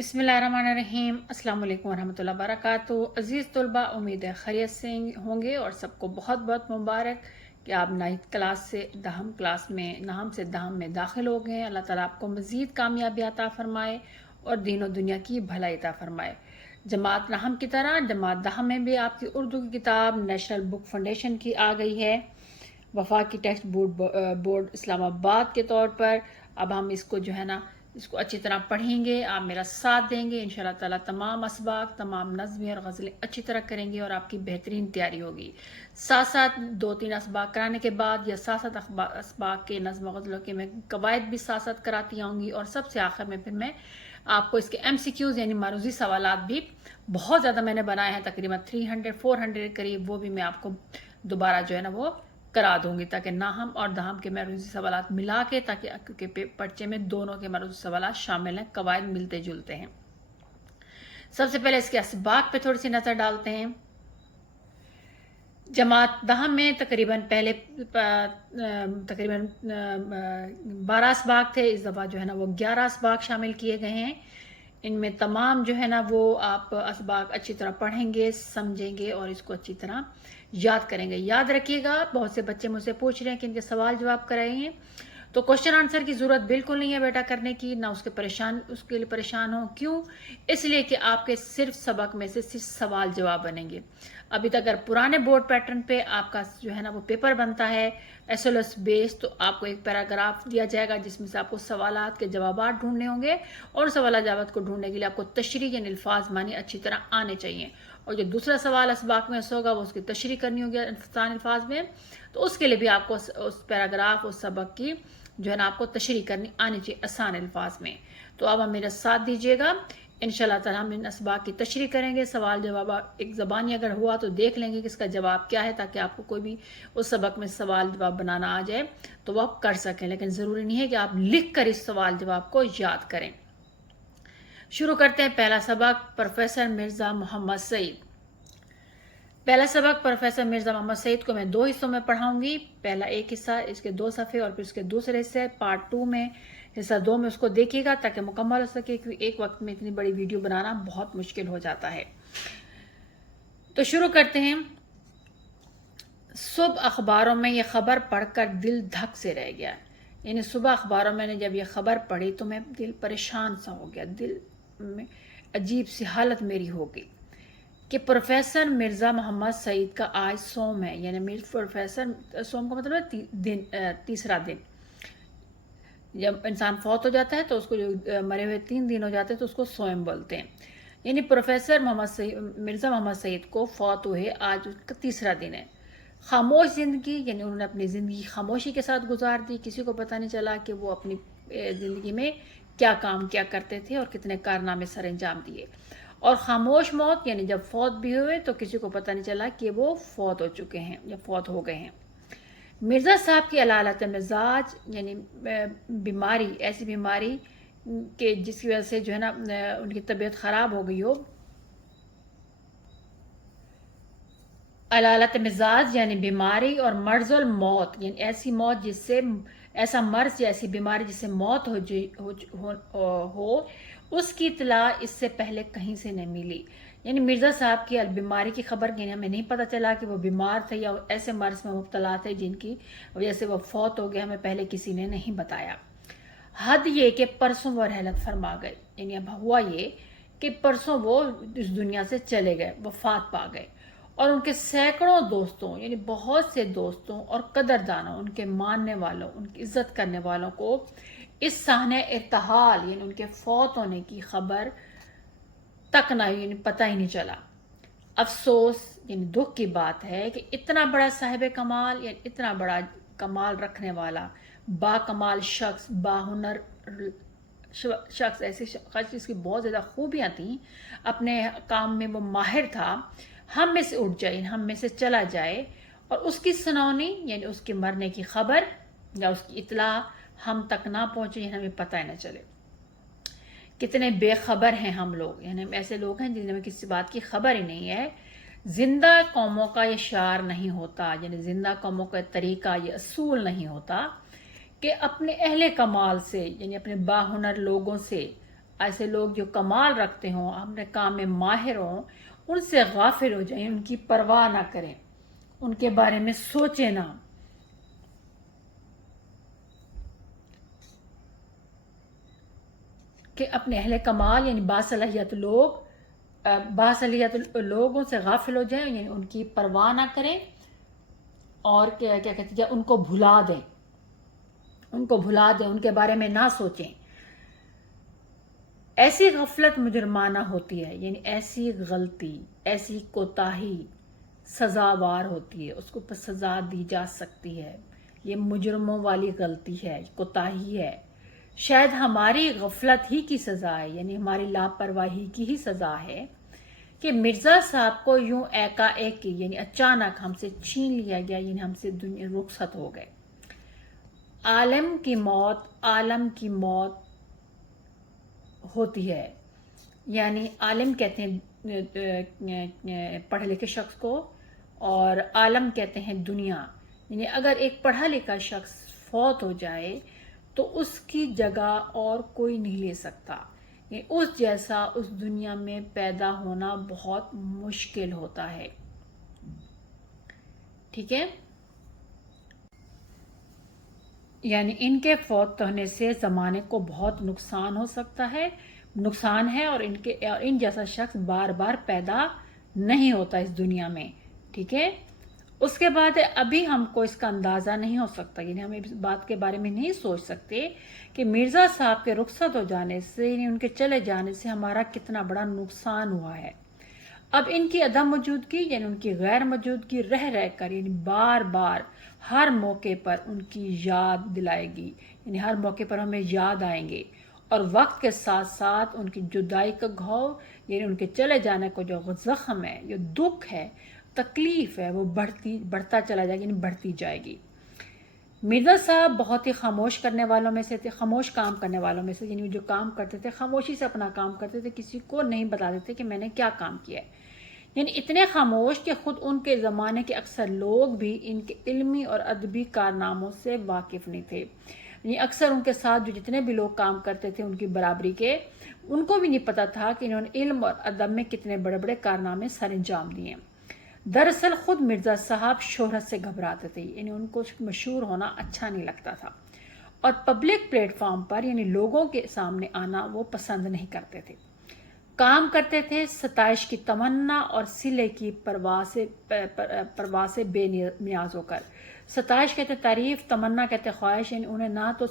बिस्मिल्लाहिर्रहमानिर्रहीम। अस्सलाम वालेकुम वरहमतुल्लाहि वबरकातुहू। अज़ीज़ तलबा, उम्मीद है खैरियत से होंगे और सबको बहुत बहुत मुबारक कि आप 9th क्लास से नाहम से दहम में दाखिल हो गए हैं। अल्लाह ताला आपको मज़ीद कामयाबी अता फ़रमाए और दीन और दुनिया की भलाई अता फ़रमाए। जमात नाहम की तरह जमात दहम में भी आपकी उर्दू की किताब नेशनल बुक फाउंडेशन की आ गई है वफाकी टेक्स्ट बोर्ड इस्लामाबाद के तौर पर। अब हम इसको जो है ना इसको अच्छी तरह पढ़ेंगे, आप मेरा साथ देंगे इंशाल्लाह ताला। तमाम असबाक, तमाम नज़्में और गज़लें अच्छी तरह करेंगे और आपकी बेहतरीन तैयारी होगी। साथ साथ 2-3 असबाक कराने के बाद या साथ साथ असबाक के नज़्म गज़लों के मैं कवायद भी साथ साथ कराती आऊँगी और सबसे आखिर में फिर मैं आपको इसके MCQs यानी मारूजी सवालात भी बहुत ज़्यादा मैंने बनाए हैं, तकरीबन 300-400 करीब, वो भी मैं आपको दोबारा जो है ना वो करा दूंगी ताकि नाहम और दहम के मरूजी सवालात मिला के, ताकि क्योंकि पर्चे में दोनों के मरूजी सवालात शामिल हैं, कवायद मिलते जुलते हैं। सबसे पहले इसके असबाक पे थोड़ी सी नज़र डालते हैं। जमात दहम में तकरीबन 12 असबाक थे, इस दफ़ा जो है ना वो 11 असबाक शामिल किए गए हैं। इनमें तमाम जो है ना वो आप असबाक अच्छी तरह पढ़ेंगे, समझेंगे और इसको अच्छी तरह याद करेंगे। याद रखिएगा, बहुत से बच्चे मुझसे पूछ रहे हैं कि इनके सवाल जवाब कराइए, तो क्वेश्चन आंसर की ज़रूरत बिल्कुल नहीं है बेटा करने की, ना उसके लिए परेशान हो। क्यों? इसलिए कि आपके सिर्फ सबक में से सिर्फ सवाल जवाब बनेंगे। अभी तक अगर पुराने बोर्ड पैटर्न पे आपका जो है ना वो पेपर बनता है SLS बेस, तो आपको एक पैराग्राफ दिया जाएगा जिसमें से आपको सवालात के जवाब ढूंढने होंगे और सवाल जवाब को ढूंढने के लिए आपको तशरीह यानी अल्फाज मानी अच्छी तरह आने चाहिए। और जो दूसरा सवाल असबाक में होगा वो उसकी तशरीह करनी होगी आसान अल्फाज में, तो उसके लिए भी आपको उस पैराग्राफ उस सबक की जो है ना आपको तशरीह करनी आनी चाहिए आसान अल्फाज में। तो अब आप मेरा साथ दीजिएगा, इंशाल्लाह ताला हम इन असबाक की तशरीह करेंगे। सवाल जवाब एक ज़बानी अगर हुआ तो देख लेंगे कि इसका जवाब क्या है, ताकि आपको कोई भी उस सबक में सवाल जवाब बनाना आ जाए तो वो आप कर सकें, लेकिन ज़रूरी नहीं है कि आप लिख कर इस सवाल जवाब को याद करें। शुरू करते हैं पहला सबक, प्रोफेसर मिर्ज़ा मोहम्मद सईद। पहला सबक प्रोफेसर मिर्ज़ा मोहम्मद सईद को मैं 2 हिस्सों में पढ़ाऊंगी। पहला एक हिस्सा, इसके 2 सफ़े, और फिर इसके दूसरे हिस्से पार्ट 2 में, हिस्सा 2 में उसको देखिएगा ताकि मुकम्मल हो सके, क्योंकि एक वक्त में इतनी बड़ी वीडियो बनाना बहुत मुश्किल हो जाता है। तो शुरू करते हैं। सुबह अखबारों में यह खबर पढ़कर दिल धक से रह गया। यानी सुबह अखबारों में जब यह खबर पढ़ी तो मैं दिल परेशान सा हो गया, दिल में अजीब सी हालत मेरी हो गई कि प्रोफेसर मिर्ज़ा मोहम्मद सईद का आज सोम है। यानी प्रोफेसर सोम का मतलब है तीसरा दिन। जब इंसान फौत हो जाता है तो उसको जो मरे हुए 3 दिन हो जाते हैं तो उसको सोम बोलते हैं। यानी प्रोफेसर मिर्ज़ा मोहम्मद सईद को फौत हुए आज उसका तीसरा दिन है। खामोश ज़िंदगी, यानी उन्होंने अपनी ज़िंदगी खामोशी के साथ गुजार दी। किसी को पता नहीं चला कि वो अपनी ज़िंदगी में क्या काम क्या करते थे और कितने कारनामे सर अंजाम दिए। और खामोश मौत, यानी जब फौत भी हुए तो किसी को पता नहीं चला कि वो फौत हो चुके हैं या फौत हो गए हैं। मिर्ज़ा साहब की अलालत मिजाज, यानी बीमारी, ऐसी बीमारी के जिसकी वजह से जो है ना उनकी तबीयत ख़राब हो गई हो। अलालत मिजाज यानी बीमारी, और मर्ज़ुल मौत यानी ऐसी मौत जिससे, ऐसा मर्ज या ऐसी बीमारी जिससे मौत हो उसकी इतला इससे पहले कहीं से नहीं मिली। यानी मिर्ज़ा साहब की बीमारी की खबर हमें नहीं पता चला कि वो बीमार थे या ऐसे मर्ज में मुब्तला थे जिनकी वजह से वो फौत हो गए, हमें पहले किसी ने नहीं बताया। हद ये कि परसों वो रहलत फरमा गए। यानी अब हुआ ये कि परसों वो इस दुनिया से चले गए, वफात पा गए। और उनके सैकड़ों दोस्तों, यानी बहुत से दोस्तों और कदरदानों, उनके मानने वालों, उनकी इज्जत करने वालों को इस साहने इर्तहाल यानी उनके फौत होने की खबर तक ना, यानी पता ही नहीं चला। अफसोस यानी दुख की बात है कि इतना बड़ा साहिब कमाल, यानी इतना बड़ा कमाल रखने वाला बाकमाल शख्स, बाहुनर शख्स, ऐसे शख्स जिसकी बहुत ज़्यादा खूबियाँ थीं, अपने काम में वो माहिर था, हम में से उठ जाए, हम में से चला जाए और उसकी सुनौनी यानी उसके मरने की खबर या उसकी इतला हम तक ना पहुँचे, हमें पता ही ना चले। कितने बेखबर हैं हम लोग, यानी हम ऐसे लोग हैं जिन्हें किसी बात की खबर ही नहीं है। जिंदा कौमों का ये शार नहीं होता, यानी जिंदा कौमों का तरीका, ये असूल नहीं होता कि अपने अहले कमाल से, यानी अपने बाहुनर लोगों से ایسے لوگ جو کمال رکھتے ہوں، اپنے کام میں ماہر ہوں، ان سے غافل ہو جائیں، ان کی پرواہ نہ کریں، ان کے بارے میں سوچیں نہ. کہ اپنے اہل کمال یعنی باصلاحیت لوگوں سے غافل ہو جائیں، یعنی ان کی پرواہ نہ کریں، اور کیا کہتے ہیں، ان کو بھلا دیں، ان کے بارے میں نہ سوچیں. ایسی غفلت مجرمانہ ہوتی ہے، یعنی ایسی غلطی، ایسی کوتاہی سزاوار ہوتی ہے، اس کو سزا دی جا سکتی ہے. یہ مجرموں والی غلطی ہے، کوتاہی ہے. شاید ہماری غفلت ہی کی سزا ہے، یعنی ہماری لاپرواہی کی ہی سزا ہے کہ مرزا صاحب کو یوں ایکا ایک یعنی اچانک ہم سے چھین لیا گیا، یعنی ہم سے دنیا رخصت ہو گئے. عالم کی موت ہوتی ہے، یعنی عالم کہتے ہیں پڑھے لکھے شخص کو، اور عالم کہتے ہیں دنیا. یعنی اگر ایک پڑھا لکھا شخص فوت ہو جائے تو اس کی جگہ اور کوئی نہیں لے سکتا، یعنی اس جیسا اس دنیا میں پیدا ہونا بہت مشکل ہوتا ہے. ٹھیک ہے، یعنی ان کے فوت ہونے سے زمانے کو بہت نقصان ہے، اور ان جیسا شخص بار بار پیدا نہیں ہوتا اس دنیا میں. ٹھیک ہے، اس کے بعد ابھی ہم کو اس کا اندازہ نہیں ہو سکتا، یعنی ہم اس بات کے بارے میں نہیں سوچ سکتے کہ مرزا صاحب کے رخصت ہو جانے سے، یعنی ان کے چلے جانے سے ہمارا کتنا بڑا نقصان ہوا ہے. اب ان کی عدم موجودگی یعنی ان کی غیر موجودگی رہ کر، یعنی بار بار ہر موقع پر ان کی یاد دلائے گی، یعنی ہر موقع پر ہمیں یاد آئیں گے، اور وقت کے ساتھ ساتھ ان کی جدائی کا گھاؤ، یعنی ان کے چلے جانے کو جو زخم ہے، جو دکھ ہے، تکلیف ہے، وہ بڑھتا چلا جائے گا، یعنی بڑھتی جائے گی. مرزا صاحب بہت ہی خاموش کام کرنے والوں میں سے، یعنی جو کام کرتے تھے خاموشی سے اپنا کام کرتے تھے، کسی کو نہیں بتا دیتے کہ میں نے کیا کام کیا ہے. یعنی اتنے خاموش کہ خود ان کے زمانے کے اکثر لوگ بھی ان کے علمی اور ادبی کارناموں سے واقف نہیں تھے. یعنی اکثر ان کے ساتھ جو جتنے بھی لوگ کام کرتے تھے ان کی برابری کے، ان کو بھی نہیں پتا تھا کہ انہوں نے علم اور ادب میں کتنے بڑے بڑے کارنامے سر انجام دیے. دراصل خود مرزا صاحب شہرت سے گھبراتے تھے، یعنی ان کو مشہور ہونا اچھا نہیں لگتا تھا، اور پبلک پلیٹ فارم پر یعنی لوگوں کے سامنے آنا وہ پسند نہیں کرتے تھے. کام کرتے تھے ستائش کی تمنا اور صلے کی پرواہ سے بے نیاز ہو کر. ستائش کہتے تعریف، تمنا کہتے خواہش، یعنی انہیں نہ تو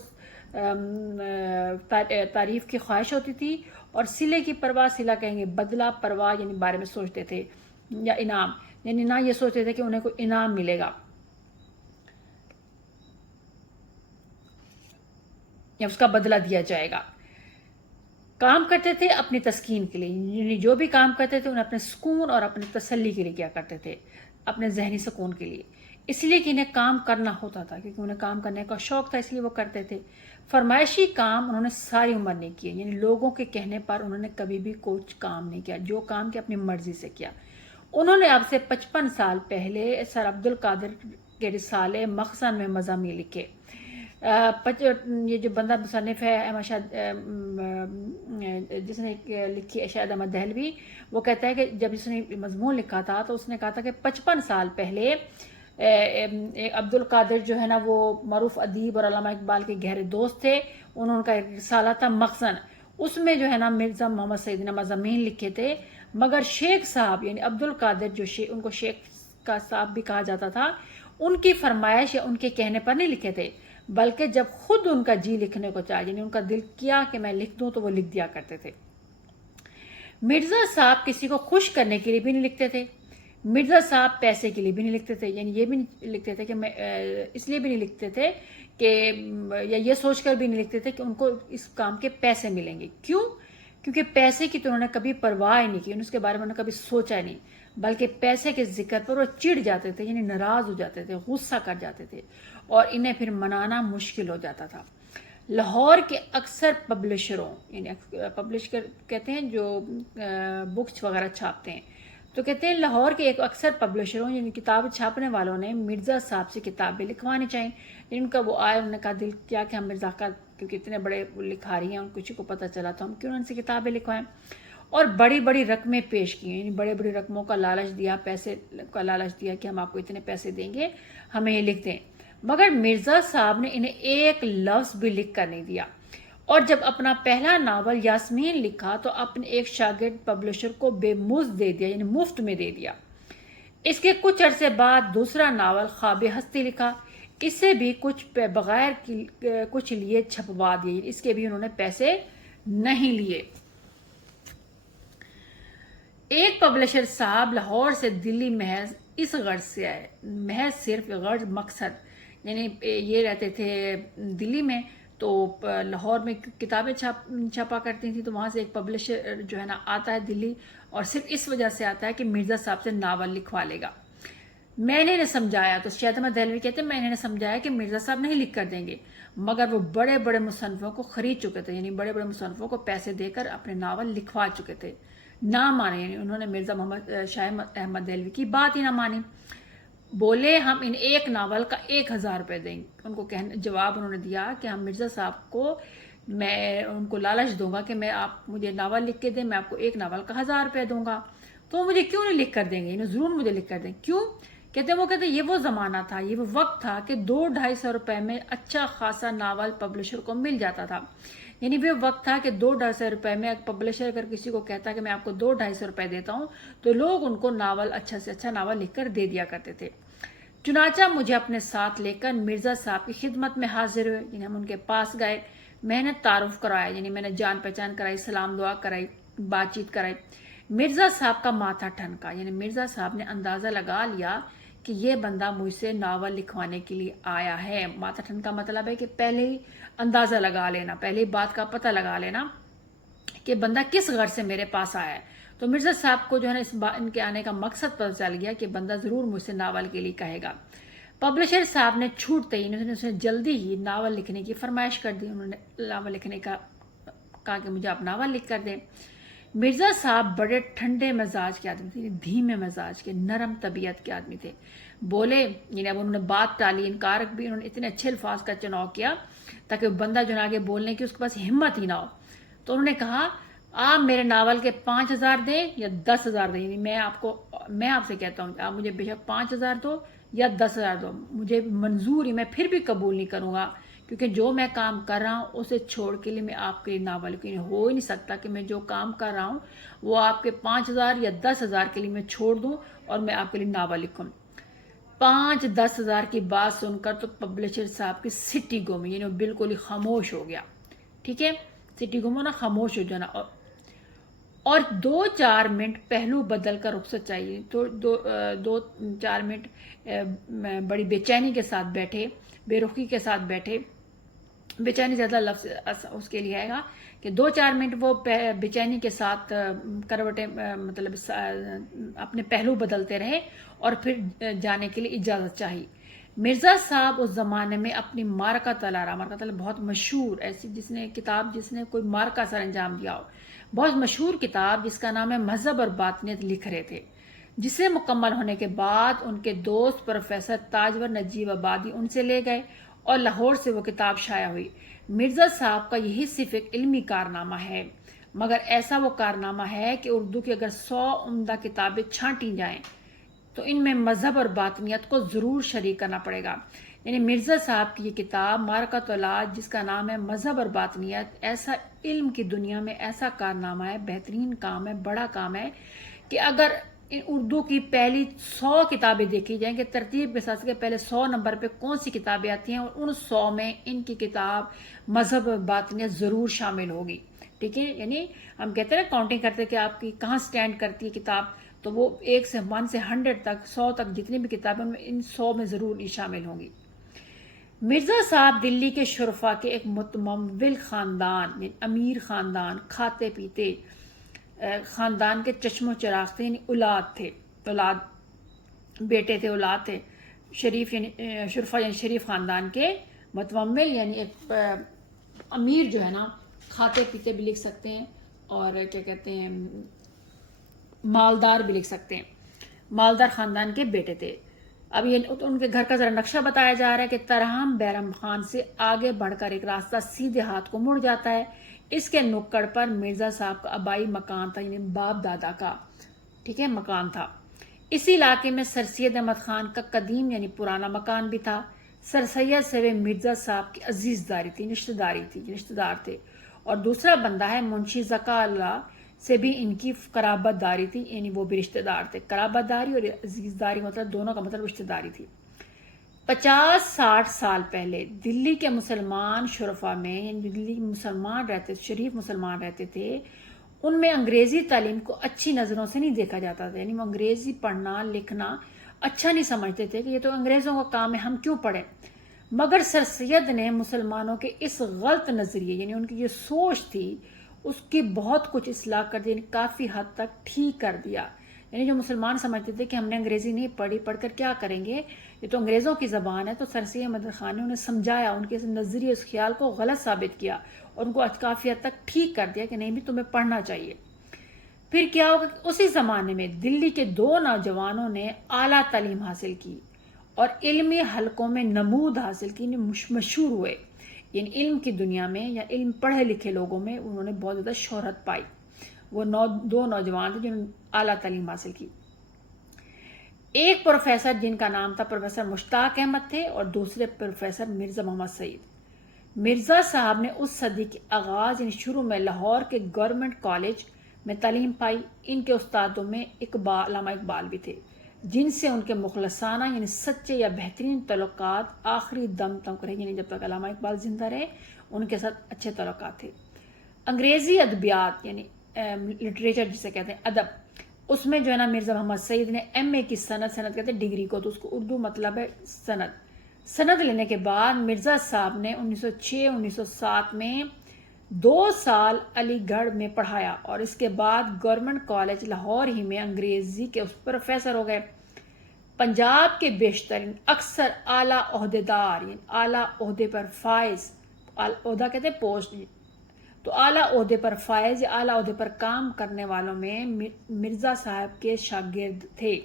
تعریف کی خواہش ہوتی تھی، اور صلے کی پرواہ، صلہ کہیں گے بدلہ، پرواہ یعنی بارے میں سوچتے تھے، یا انعام، یعنی نہ یہ سوچتے تھے کہ انہیں کوئی انعام ملے گا یا اس کا بدلہ دیا جائے گا. کام کرتے تھے اپنی تسکین کے لیے، یعنی جو بھی کام کرتے تھے انہیں اپنے سکون اور اپنی تسلی کے لیے کیا کرتے تھے، اپنے ذہنی سکون کے لیے، اس لیے کہ انہیں کام کرنا ہوتا تھا، کیونکہ انہیں کام کرنے کا شوق تھا، اس لیے وہ کرتے تھے. فرمائشی کام انہوں نے ساری عمر نہیں کیے، یعنی لوگوں کے کہنے پر انہوں نے کبھی بھی کوئی کام نہیں کیا، جو کام کیا اپنی مرضی سے کیا. انہوں نے اب سے 55 سال پہلے سر عبد القادر کے رسالے مخزن میں مضامین لکھے. یہ جو بندہ مصنف ہے جس نے لکھی شاہد احمد دہلوی، وہ کہتا ہے کہ جب اس نے مضمون لکھا تھا تو اس نے کہا تھا کہ 55 سال پہلے عبد القادر جو ہے نا وہ معروف ادیب اور علامہ اقبال کے گہرے دوست تھے. انہوں کا ایک رسالہ تھا مخزن، اس میں جو ہے نا مرزا محمد سعید نے مضامین لکھے تھے. مگر شیخ صاحب یعنی عبد القادر جو ان کو شیخ کا صاحب بھی کہا جاتا تھا، ان کی فرمائش یا ان کے کہنے پر نہیں لکھے تھے، بلکہ جب خود ان کا جی لکھنے کو چاہا، یعنی ان کا دل کیا کہ میں لکھ دوں تو وہ لکھ دیا کرتے تھے. مرزا صاحب کسی کو خوش کرنے کے لیے بھی نہیں لکھتے تھے، مرزا صاحب پیسے کے لیے بھی نہیں لکھتے تھے، یعنی یہ بھی نہیں لکھتے تھے کہ میں اس لیے بھی نہیں لکھتے تھے کہ یا یہ سوچ کر بھی نہیں لکھتے تھے کہ ان کو اس کام کے پیسے ملیں گے. کیوں؟ کیونکہ پیسے کی تو انہوں نے کبھی پرواہ نہیں کی، اس کے بارے میں انہوں نے کبھی سوچا نہیں، بلکہ پیسے کے ذکر پر وہ چڑ جاتے تھے، یعنی ناراض ہو جاتے تھے، غصہ کر جاتے تھے، اور انہیں پھر منانا مشکل ہو جاتا تھا. لاہور کے اکثر پبلشروں، یعنی پبلشر کہتے ہیں جو بکس وغیرہ چھاپتے ہیں، تو کہتے ہیں لاہور کے ایک اکثر پبلشروں یعنی کتاب چھاپنے والوں نے مرزا صاحب سے کتابیں لکھوانی چاہیے. ان کا وہ آئے، انہوں نے کہا دل کیا کہ ہم مرزا کا क्योंकि इतने बड़े लिखारी हैं, उन किसी को पता चला तो हम क्यों उनसे किताबें लिखवाएं। और बड़ी बड़ी रकमें पेश की, यानी बड़ी बड़ी रकमों का लालच दिया, पैसे का लालच दिया कि हम आपको इतने पैसे देंगे, हमें ये लिख दें। मगर मिर्ज़ा साहब ने इन्हें एक लफ्ज़ भी लिख कर नहीं दिया। और जब अपना पहला नावल यास्मीन लिखा तो अपने एक शागिर्द पब्लिशर को बेमुफ्त दे दिया, यानी मुफ्त में दे दिया। इसके कुछ अरसे बाद दूसरा नावल ख्वाब हस्ती लिखा। इसे भी बगैर कुछ लिए छपवा दिए, इसके भी उन्होंने पैसे नहीं लिए। एक पब्लिशर साहब लाहौर से दिल्ली महज इस गर्ज से आए, महज सिर्फ गर्ज मकसद, यानी ये रहते थे दिल्ली में, तो लाहौर में किताबें छापा करती थी, तो वहाँ से एक पब्लिशर जो है ना आता है दिल्ली, और सिर्फ इस वजह से आता है कि मिर्ज़ा साहब से नावल लिखवा लेगा। मैंने इन्हें समझाया, तो सैयद अहमद दहलवी कहते हैं मैंने इन्हें समझाया कि मिर्ज़ा साहब नहीं लिख कर देंगे, मगर वो बड़े बड़े मुसन्फ़ों को ख़रीद चुके थे, यानी बड़े बड़े मुसन्फ़ों को पैसे देकर अपने नावल लिखवा चुके थे। ना माने, यानी उन्होंने मिर्ज़ा मोहम्मद शाह अहमद दहलवी की बात ही ना मानी। बोले हम इन एक नावल का 1000 रुपये देंगे। उनको जवाब उन्होंने दिया कि हम मिर्ज़ा साहब को, मैं उनको लालच दूंगा कि मैं आप मुझे नावल लिख के दें, मैं आपको एक नावल का 1000 रुपये दूंगा, तो मुझे क्यों नहीं लिख कर देंगे, इन्हें ज़रूर मुझे लिख कर दें। क्यों? कहते ये वो ज़माना था, ये वो वक्त था कि 200-250 रुपये में अच्छा खासा नावल पब्लिशर को मिल जाता था। यानी वो वक्त था कि 200-250 रुपये में एक पब्लिशर अगर किसी को कहता कि मैं आपको 200-250 रुपये देता हूँ, तो लोग उनको नावल, अच्छा से अच्छा नावल लिख कर दे दिया करते थे। चुनाचा मुझे अपने साथ लेकर मिर्ज़ा साहब की खिदमत में हाजिर हुए, यानी हम उनके पास गए, मैंने तारुफ कराया, यानी मैंने जान पहचान कराई, सलाम दुआ कराई, बातचीत कराई। मिर्ज़ा साहब का माथा ठनका, यानी मिर्ज़ा साहब ने अंदाज़ा लगा लिया कि ये बंदा मुझसे नावल लिखवाने के लिए आया है। माथा ठनका मतलब है कि पहले ही अंदाज़ा लगा लेना, पहले ही बात का पता लगा लेना कि बंदा किस घर से मेरे पास आया है। तो मिर्ज़ा साहब को जो है ना इनके आने का मकसद पता चल गया कि बंदा ज़रूर मुझसे नावल के लिए कहेगा। पब्लिशर साहब ने छूटते ही उन्होंने जल्दी ही नावल लिखने की फरमाइश कर दी। उन्होंने नावल लिखने का कहा कि मुझे आप नावल लिख कर दें। मिर्ज़ा साहब बड़े ठंडे मिजाज के आदमी थे, धीमे मिजाज के, नरम तबीयत के आदमी थे। बोले, यानी अब उन्होंने बात टाली, इनकार भी, उन्होंने इतने अच्छे अल्फाज का चुनाव किया ताकि बंदा जो आगे बोलने की उसके पास हिम्मत ही ना हो। तो उन्होंने कहा आप मेरे नावल के 5000 दें या 10,000 दें, यानी मैं आपसे कहता हूँ आप मुझे बेशक 5000 दो या 10,000 दो, मुझे मंजूर ही, मैं फिर भी कबूल नहीं करूँगा, क्योंकि जो मैं काम कर रहा हूँ उसे छोड़ के लिए मैं आपके नावल के लिए हो ही नहीं सकता कि मैं जो काम कर रहा हूँ वो आपके 5000 या 10,000 के लिए मैं छोड़ दूँ और मैं आपके लिए नावल लिखूँ। 5-10,000 की बात सुनकर तो पब्लिशर साहब की सिटी गुम, यानी बिल्कुल ही खामोश हो गया। ठीक है, सिटी गुम होना, खामोश हो जाना। और 2-4 मिनट पहलू बदल कर रुखसत चाहिए, तो 2-4 मिनट बड़ी बेचैनी के साथ बैठे, बेरुखी के साथ बैठे। बेचैनी ज़्यादा लफ्ज़ उसके लिए आएगा कि 2-4 मिनट वो बेचैनी के साथ करवटें, मतलब अपने पहलू बदलते रहे और फिर जाने के लिए इजाज़त चाहिए। मिर्ज़ा साहब उस ज़माने में अपनी मारका तलारा, मारका तलारा बहुत मशहूर ऐसी जिसने कोई मारका सर अंजाम दिया हो, बहुत मशहूर किताब जिसका नाम है मज़हब और बातनियत, लिख रहे थे, जिसे मुकम्मल होने के बाद उनके दोस्त प्रोफेसर ताजवर नजीब आबादी उनसे ले गए और लाहौर से वो किताब शाया हुई। मिर्ज़ा साहब का यही सिर्फ एक इल्मी कारनामा है, मगर ऐसा वो कारनामा है कि उर्दू की अगर 100 उम्दा किताबें छांटी जाएं तो इनमें मज़हब और बातनियत को ज़रूर शरीक करना पड़ेगा। यानी मिर्ज़ा साहब की ये किताब मारकतुल-आज, जिसका नाम है मज़हब और बातनियत, ऐसा इल्म की दुनिया में ऐसा कारनामा है, बेहतरीन काम है, बड़ा काम है कि अगर उर्दू की पहली 100 किताबें देखी जाएं कि तरतीब के साथ पहले 100 नंबर पे कौन सी किताबें आती हैं, और उन 100 में इनकी किताब मज़हब और बातनियत ज़रूर शामिल होगी। ठीक है, यानी हम कहते हैं काउंटिंग करते हैं कि आपकी कहाँ स्टैंड करती है किताब, तो वो 1 से 100 तक, 100 तक जितनी भी किताबें उनमें इन 100 में ज़रूर शामिल होंगी। मिर्ज़ा साहब दिल्ली के शुरफा के एक मुतमव्विल ख़ानदान, अमीर ख़ानदान, खाते पीते ख़ानदान के चश्मो चिराग थे, यानी औलाद बेटे थे, औलाद थे। शरीफ यानी शुरफा यानी शरीफ ख़ानदान के, मुतमव्विल यानी एक अमीर जो है ना, खाते पीते भी लिख सकते हैं और क्या कहते हैं मालदार भी लिख सकते हैं, मालदार ख़ानदान के बेटे थे। اب یہ ان کے گھر کا ذرا نقشہ بتایا جا رہا ہے کہ ترہم بیرم خان سے آگے بڑھ کر ایک راستہ سیدھے ہاتھ کو مڑ جاتا ہے. اس کے نکڑ پر مرزا صاحب کا آبائی مکان تھا، یعنی باپ دادا کا ٹھیک ہے مکان تھا. اسی علاقے میں سر سید احمد خان کا قدیم یعنی پرانا مکان بھی تھا. سر سید سے مرزا صاحب کی عزیز داری تھی، رشتہ دار تھے. اور دوسرا بندہ ہے منشی ذکا اللہ سے بھی ان کی قرابت داری تھی، یعنی وہ بھی رشتہ دار تھے. قرابت داری اور عزیز داری مطلب دونوں کا مطلب رشتہ داری تھی. 50-60 سال پہلے دلی کے مسلمان شرفا میں، یعنی دلی مسلمان رہتے، شریف مسلمان رہتے تھے، ان میں انگریزی تعلیم کو اچھی نظروں سے نہیں دیکھا جاتا تھا. یعنی وہ انگریزی پڑھنا لکھنا اچھا نہیں سمجھتے تھے کہ یہ تو انگریزوں کا کام ہے، ہم کیوں پڑھیں. مگر سر سید نے مسلمانوں کے اس غلط نظریے، یعنی ان کی یہ سوچ تھی، اس کی بہت کچھ اصلاح کر دی، یعنی کافی حد تک ٹھیک کر دیا. یعنی جو مسلمان سمجھتے تھے کہ ہم نے انگریزی نہیں پڑھی، پڑھ کر کیا کریں گے، یہ تو انگریزوں کی زبان ہے. تو سر سید احمد خان نے انہیں سمجھایا، ان کے اس نظریے اس خیال کو غلط ثابت کیا اور ان کو کافی حد تک ٹھیک کر دیا کہ نہیں بھی تمہیں پڑھنا چاہیے. پھر کیا ہوگا کہ اسی زمانے میں دلی کے 2 نوجوانوں نے اعلیٰ تعلیم حاصل کی اور علمی حلقوں میں نمود حاصل کی، مشہور ہوئے. یعنی علم کی دنیا میں یا علم پڑھے لکھے لوگوں میں انہوں نے بہت زیادہ شہرت پائی. وہ 2 نوجوان تھے جنہوں نے اعلیٰ تعلیم حاصل کی. ایک پروفیسر جن کا نام تھا پروفیسر مشتاق احمد تھے اور دوسرے پروفیسر مرزا محمد سعید. مرزا صاحب نے اس صدی کے آغاز یعنی شروع میں لاہور کے گورنمنٹ کالج میں تعلیم پائی. ان کے استادوں میں علامہ اقبال بھی تھے، جن سے ان کے مخلصانہ یعنی سچے یا بہترین تعلقات آخری دم تک رہے. یعنی جب تک علامہ اقبال زندہ رہے ان کے ساتھ اچھے تعلقات تھے. انگریزی ادبیات یعنی لٹریچر جسے کہتے ہیں ادب، اس میں جو ہے نا مرزا محمد سعید نے ایم اے کی سند کہتے ہیں ڈگری کو، تو اس کو اردو مطلب ہے سند لینے کے بعد مرزا صاحب نے 1906-1907 میں 2 سال علی گڑھ میں پڑھایا اور اس کے بعد گورنمنٹ کالج لاہور ہی میں انگریزی کے اس پروفیسر ہو گئے. پنجاب کے بیشتر اکثر اعلیٰ عہدیدار یعنی اعلیٰ عہدے پر فائز، عہدہ کہتے ہیں پوسٹ، تو اعلیٰ عہدے پر فائز یا اعلیٰ عہدے پر کام کرنے والوں میں مرزا صاحب کے شاگرد تھے.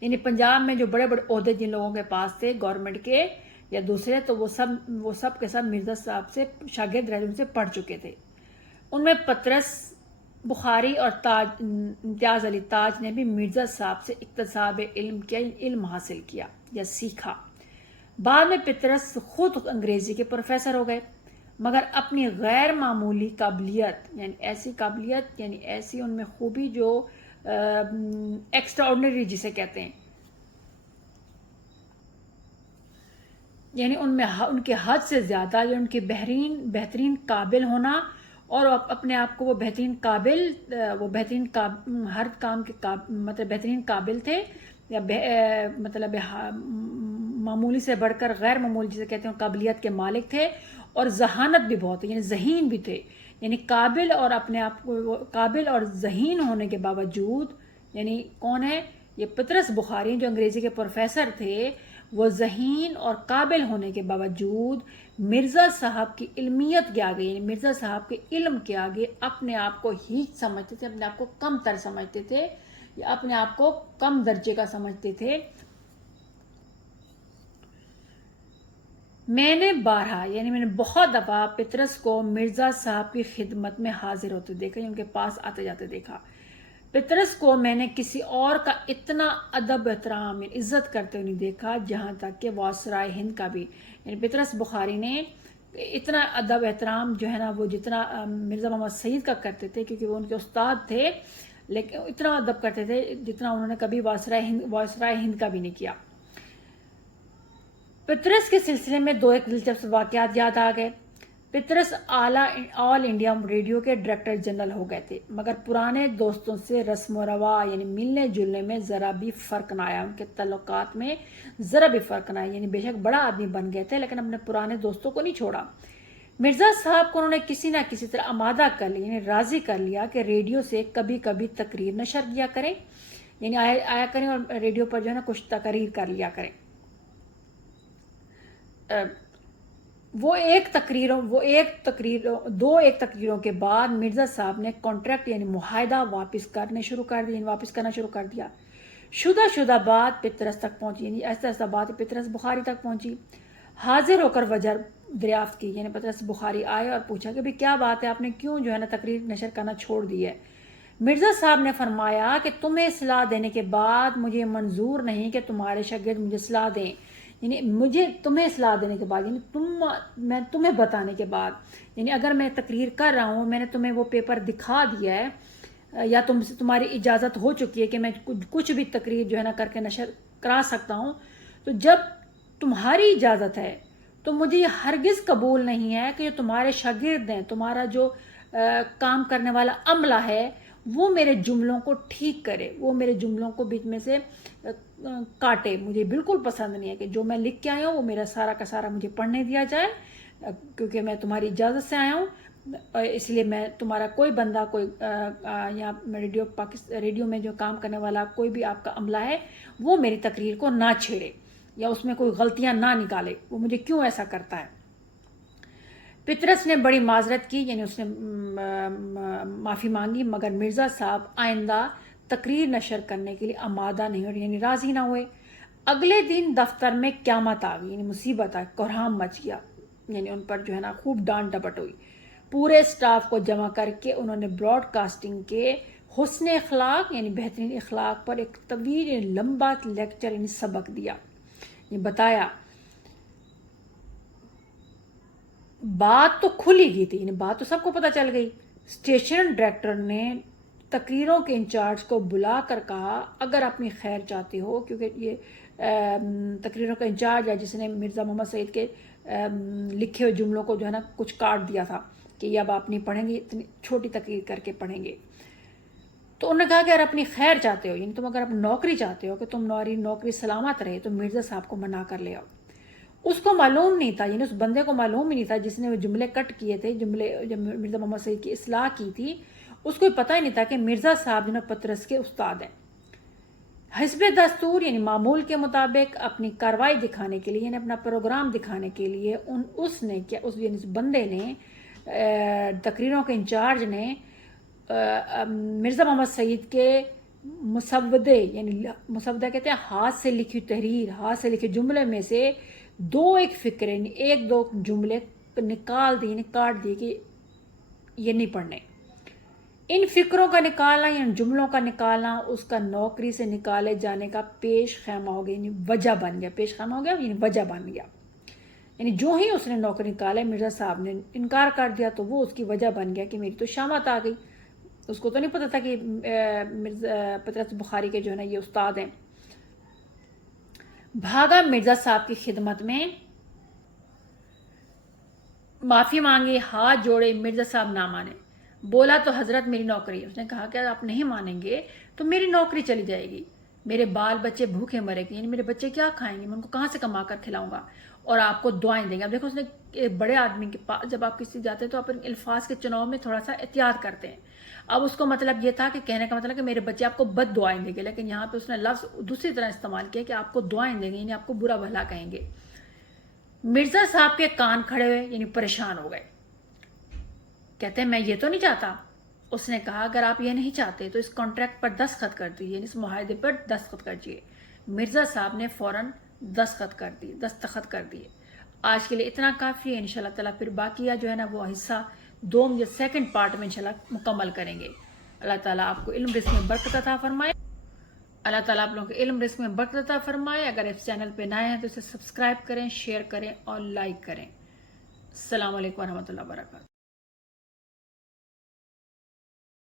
یعنی پنجاب میں جو بڑے بڑے عہدے جن لوگوں کے پاس تھے گورنمنٹ کے یا دوسرے، تو وہ سب کے سب مرزا صاحب سے شاگرد رہے، ان سے پڑھ چکے تھے. ان میں پطرس بخاری اور امتیاز علی تاج نے بھی مرزا صاحب سے اکتساب علم حاصل کیا یا سیکھا. بعد میں پطرس خود انگریزی کے پروفیسر ہو گئے، مگر اپنی غیر معمولی قابلیت یعنی ایسی ان میں خوبی جو ایکسٹرا آرڈنری جسے کہتے ہیں، یعنی ان کے حد سے زیادہ یا ان کے بہترین قابل ہونا اور اپنے آپ کو وہ بہترین ہر کام کے مطلب بہترین قابل تھے یا مطلب معمولی سے بڑھ کر غیر معمولی جسے کہتے ہیں قابلیت کے مالک تھے. اور ذہانت بھی بہت یعنی ذہین بھی تھے. یعنی قابل اور اپنے آپ کو قابل اور ذہین ہونے کے باوجود، یعنی کون ہے یہ پطرس بخاری جو انگریزی کے پروفیسر تھے، وہ ذہین اور قابل ہونے کے باوجود مرزا صاحب کی علمیت کے آگے یعنی مرزا صاحب کے علم کے آگے اپنے آپ کو ہیچ سمجھتے تھے، اپنے آپ کو کم تر سمجھتے تھے یا اپنے آپ کو کم درجے کا سمجھتے تھے. میں نے بہت دفعہ پطرس کو مرزا صاحب کی خدمت میں حاضر ہوتے دیکھا، ان کے پاس آتے جاتے دیکھا. پطرس کو میں نے کسی اور کا اتنا ادب احترام عزت کرتے ہوئے نہیں دیکھا، جہاں تک کہ وائسرائے ہند کا بھی. یعنی پطرس بخاری نے اتنا ادب احترام جو ہے نا وہ جتنا مرزا محمد سعید کا کرتے تھے، کیونکہ وہ ان کے استاد تھے، لیکن اتنا ادب کرتے تھے جتنا انہوں نے کبھی وائسرائے ہند کا بھی نہیں کیا. پطرس کے سلسلے میں 2 دلچسپ واقعات یاد آ گئے. پطرس آل انڈیا ریڈیو کے ڈائریکٹر جنرل ہو گئے تھے، مگر پرانے دوستوں سے رسم و رواج یعنی ملنے جلنے میں ذرا بھی فرق نہ آیا، ان کے تعلقات میں ذرا بھی فرق نہ آیا. یعنی بے شک بڑا آدمی بن گئے تھے لیکن اپنے پرانے دوستوں کو نہیں چھوڑا. مرزا صاحب کو انہوں نے کسی نہ کسی طرح آمادہ کر لیا، یعنی راضی کر لیا کہ ریڈیو سے کبھی کبھی تقریر نشر کیا کریں، یعنی آیا کریں اور ریڈیو پر جو ہے نا کچھ تقریر کر لیا کریں. دو ایک تقریروں کے بعد مرزا صاحب نے کانٹریکٹ یعنی معاہدہ واپس کرنا شروع کر دیا. शुदा बात पितरस तक पहुंची, यानी ऐसा ऐसा बात पितरस बुखारी तक पहुंची। हाजिर होकर वजह दरियाफ्त की, यानी पतरस बुखारी आए और पूछा कि भाई क्या बात है, आपने क्यों जो है ना तकरीर नशर करना छोड़ दी है। मिर्ज़ा साहब ने फरमाया कि तुम्हें सलाह देने के बाद मुझे मंजूर नहीं कि तुम्हारे शागिर्द मुझे सलाह दें, यानी मुझे तुम्हें सलाह देने के बाद, यानी मैं तुम्हें बताने के बाद, यानी अगर मैं तकरीर कर रहा हूँ, मैंने तुम्हें वो पेपर दिखा दिया है या तुम्हारी इजाज़त हो चुकी है कि मैं कुछ भी तकरीर जो है ना करके नशर करा सकता हूँ, तो जब तुम्हारी इजाज़त है तो मुझे ये हरगिज़ कबूल नहीं है कि जो तुम्हारे शागिर्द हैं, तुम्हारा जो काम करने वाला अमला है, वो मेरे जुमलों को ठीक करे, वो मेरे जुमलों को बीच में से काटे। मुझे बिल्कुल पसंद नहीं है कि जो मैं लिख के आया हूँ वो मेरा सारा का सारा मुझे पढ़ने दिया जाए, क्योंकि मैं तुम्हारी इजाज़त से आया हूँ, इसलिए मैं तुम्हारा कोई बंदा, कोई यहाँ रेडियो में जो काम करने वाला कोई भी आपका अमला है, वो मेरी तकरीर को ना छेड़े या उसमें कोई गलतियाँ ना निकाले, वो मुझे क्यों ऐसा करता है। पितरस ने बड़ी माजरत की, यानी उसने माफ़ी मांगी, मगर मिर्ज़ा साहब आइंदा तकरीर नशर करने के लिए आमादा नहीं हुए, यानी राज़ी ना हुए। अगले दिन दफ्तर में क़यामत आ गई, यानी मुसीबत आ, कोहराम मच गया, यानी उन पर जो है ना खूब डांट डपट हुई। पूरे स्टाफ को जमा करके उन्होंने ब्रॉडकास्टिंग के हुस्न अखलाक, यानी बेहतरीन अखलाक पर एक तवील लंबा लेक्चर, यानी सबक दिया। ये बताया, बात तो खुल ही गई थी, यानी बात तो सबको पता चल गई। स्टेशन डायरेक्टर ने तकरीरों के इंचार्ज को बुला कर कहा, अगर अपनी खैर चाहते हो, क्योंकि ये तकरीरों का इंचार्ज है जिसने मिर्ज़ा मोहम्मद सईद के लिखे हुए जुमलों को जो है ना कुछ काट दिया था कि ये अब आप नहीं पढ़ेंगे, इतनी छोटी तकरीर करके पढ़ेंगे। तो उन्होंने कहा कि अगर अपनी खैर चाहते हो, यानी तुम अगर अपनी नौकरी चाहते हो कि तुम्हारी नौकरी सलामत रहे, तो मिर्ज़ा साहब को मना कर ले आओ। उसको मालूम नहीं था, यानी उस बंदे को मालूम ही नहीं था जिसने वो जुमले कट किए थे, जुमले जब मिर्ज़ा मोहम्मद सईद की इस्लाह की थी, उसको पता ही नहीं था कि मिर्ज़ा साहब जो पतरस के उस्ताद हैं। हिस्ब दस्तूर, यानी मामूल के मुताबिक अपनी कार्रवाई दिखाने के लिए, यानी अपना प्रोग्राम दिखाने के लिए उसने क्या, यानी उस बंदे ने, तकरीरों के इंचार्ज ने मिर्ज़ा मोहम्मद सईद के मुसवदे, यानी मुसवदा कहते हैं हाथ से लिखी तहरीर, हाथ से लिखे जुमले में से एक फिक्रे, एक दो जुमले निकाल दिए, काट दिए कि ये नहीं पढ़ने। इन फिक्रों का निकालना, यानी जुमलों का निकालना उसका नौकरी से निकाले जाने का पेश खैमा हो गया, यानी वजह बन गया, पेश खैमा हो गया, यानी वजह बन गया। यानी जो ही उसने नौकरी निकाले, मिर्ज़ा साहब ने इनकार कर दिया, तो वो उसकी वजह बन गया कि मेरी तो शामत आ गई। उसको तो नहीं पता था कि मिर्ज़ा पतरस बुखारी के जो है ना ये उस्ताद हैं। भागा मिर्ज़ा साहब की खिदमत में, माफ़ी मांगी, हाथ जोड़े, मिर्ज़ा साहब ना माने। बोला तो हज़रत मेरी नौकरी, उसने कहा कि आप नहीं मानेंगे तो मेरी नौकरी चली जाएगी, मेरे बाल बच्चे भूखे मरेंगे, यानी मेरे बच्चे क्या खाएंगे, मैं उनको कहाँ से कमा कर खिलाऊंगा, और आपको दुआएं देंगे। अब देखो, उसने एक बड़े आदमी के पास जब आप किसी जाते हैं तो आप अल्फाज के चुनाव में थोड़ा सा एहतियात करते हैं। अब उसको मतलब ये था कि कहने का मतलब कि मेरे बच्चे आपको बद दुआएं देंगे, लेकिन यहाँ पे उसने लफ्ज़ दूसरी तरह इस्तेमाल किया कि आपको दुआएं देंगे, यानी आपको बुरा भला कहेंगे। मिर्ज़ा साहब के कान खड़े हुए, यानी परेशान हो गए। कहते हैं मैं ये तो नहीं चाहता। उसने कहा अगर आप ये नहीं चाहते तो इस कॉन्ट्रैक्ट पर दस्तखत कर दीजिए, इस मुआहदे पर दस्तखत कर दीजिए। मिर्ज़ा साहब ने फ़ौरन दस्तखत कर दिए। आज के लिए इतना काफ़ी है, इंशाल्लाह ताला फिर बाकी जो है ना वो हिस्सा या सेकंड पार्ट में इंशाल्लाह मुकम्मल करेंगे। अल्लाह ताला आपको इल्म रिज़्क़ में बरकत अता फरमाए। अल्लाह ताला आप लोगों के इल्म रिज़्क़ में बरकत अता फरमाए। अगर इस चैनल पे नए हैं तो इसे सब्सक्राइब करें, शेयर करें और लाइक करें। अस्सलामु अलैकुम व रहमतुल्लाहि व बरकातहू।